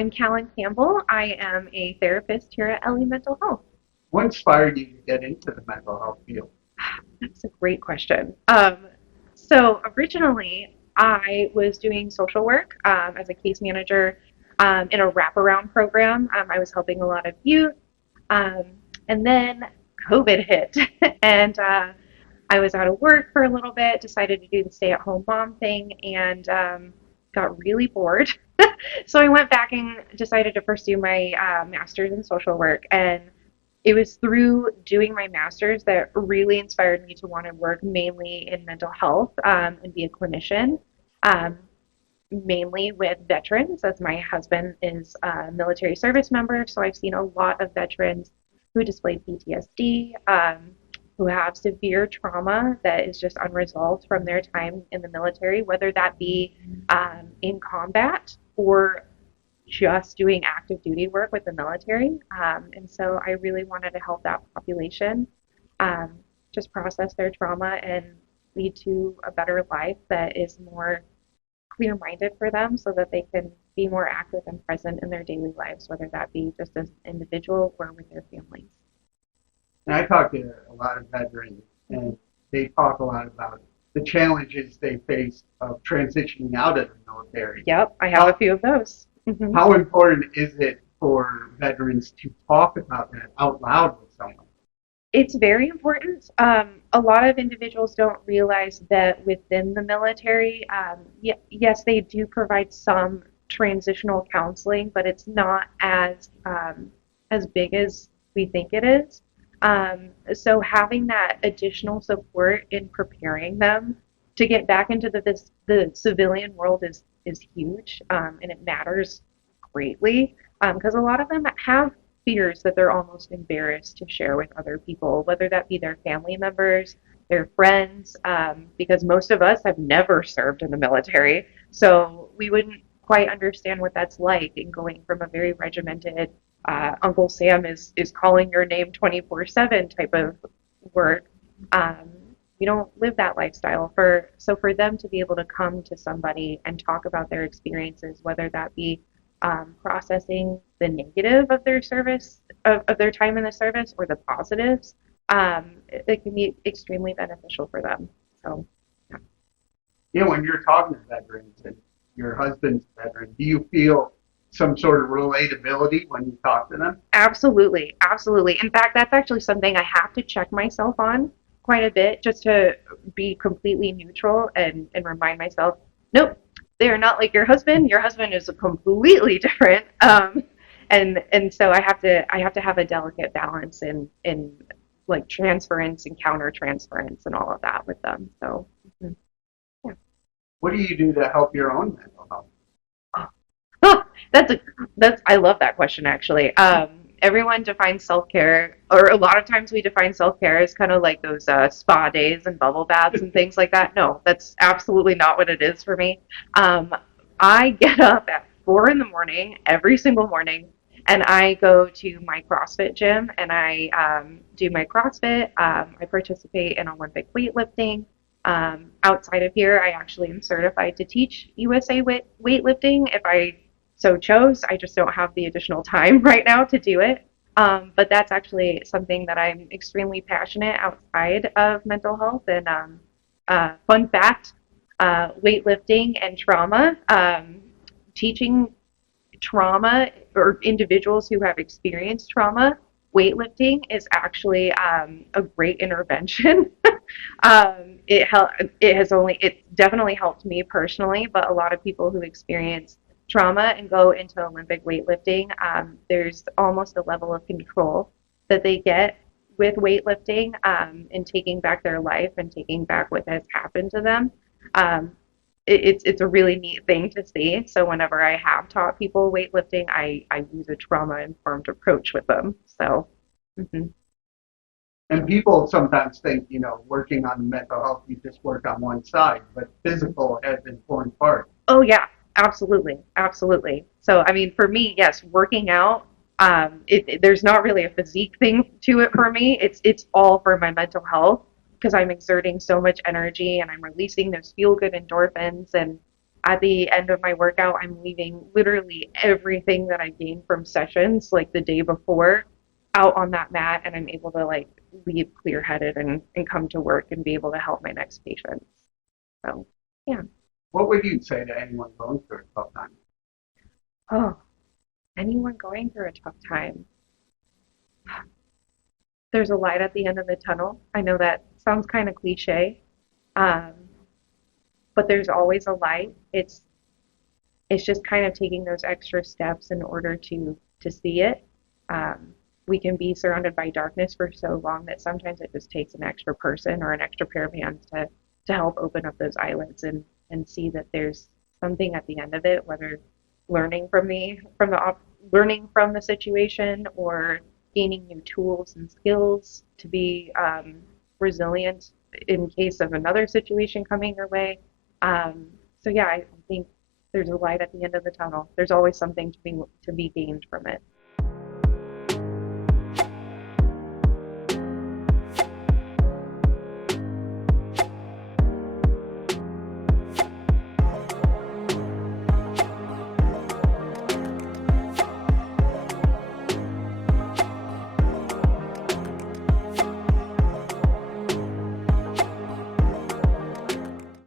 I'm Kallen Campbell. I am a therapist here at Ellie Mental Health. What inspired you to get into the mental health field? That's a great question. So originally, I was doing social work as a case manager in a wraparound program. I was helping a lot of youth, um, and then COVID hit, and I was out of work for a little bit. Decided to do the stay-at-home mom thing, and got really bored. So I went back and decided to pursue my master's in social work, and it was through doing my master's that really inspired me to want to work mainly in mental health and be a clinician, um, mainly with veterans, as my husband is a military service member. So I've seen a lot of veterans who display PTSD, who have severe trauma that is just unresolved from their time in the military, whether that be in combat or just doing active duty work with the military. And so I really wanted to help that population um, just process their trauma and lead to a better life that is more clear minded for them so that they can be more active and present in their daily lives, whether that be just as an individual or with their families. And I talk to a lot of veterans, and they talk a lot about the challenges they face of transitioning out of the military. Yep, I have a How, few of those. Mm-hmm. how important is it for veterans to talk about that out loud with someone? It's very important. A lot of individuals don't realize that within the military, yes, they do provide some transitional counseling, but it's not as big as we think it is. So having that additional support in preparing them to get back into the civilian world is huge, and it matters greatly because a lot of them have fears that they're almost embarrassed to share with other people, whether that be their family members, their friends, because most of us have never served in the military. So we wouldn't quite understand what that's like in going from a very regimented, Uncle Sam is calling your name 24/7 type of work. Um, we don't live that lifestyle. For them to be able to come to somebody and talk about their experiences, whether that be processing the negative of their service of their time in the service or the positives, it can be extremely beneficial for them. So, yeah. When you're talking to veterans and your husband's a veteran, do you feel some sort of relatability when you talk to them? Absolutely, absolutely. In fact, that's actually something I have to check myself on quite a bit just to be completely neutral and remind myself, nope, they are not like your husband. Your husband is completely different. And so I have to have a delicate balance in like transference and counter transference and all of that with them. So yeah. What do you do to help your own mental health? Oh, that's a that's I love that question actually. Everyone defines self-care, or a lot of times we define self-care as kind of like those spa days and bubble baths and things like that. No, that's absolutely not what it is for me. Um, I get up at 4 in the morning every single morning, and I go to my CrossFit gym and I do my CrossFit. I participate in Olympic weightlifting. Outside of here, I actually am certified to teach USA weightlifting if I so chose. I just don't have the additional time right now to do it. But that's actually something that I'm extremely passionate outside of mental health. And fun fact, weightlifting and trauma, teaching trauma or individuals who have experienced trauma, weightlifting is actually a great intervention. It definitely helped me personally, but a lot of people who experience trauma and go into Olympic weightlifting, there's almost a level of control that they get with weightlifting and taking back their life and taking back what has happened to them. Um, it's a really neat thing to see. So whenever I have taught people weightlifting, I use a trauma informed approach with them. So, mhm. And people sometimes think, working on mental health, you just work on one side, but physical has an important part. Oh yeah, absolutely, absolutely. So I mean, for me, yes, working out. There's not really a physique thing to it for me. It's all for my mental health because I'm exerting so much energy and I'm releasing those feel good endorphins, and at the end of my workout, I'm leaving literally everything that I gained from sessions like the day before out on that mat, and I'm able to like leave clear headed and come to work and be able to help my next patient. So, yeah. What would you say to anyone going through a tough time? Oh, anyone going through a tough time, there's a light at the end of the tunnel. I know that sounds kind of cliche, um, but there's always a light. It's just kind of taking those extra steps in order to see it. Um, we can be surrounded by darkness for so long that sometimes it just takes an extra person or an extra pair of hands to help open up those eyelids and see that there's something at the end of it, whether learning learning from the situation or gaining new tools and skills to be resilient in case of another situation coming your way. So yeah, I think there's a light at the end of the tunnel. There's always something to be gained from it.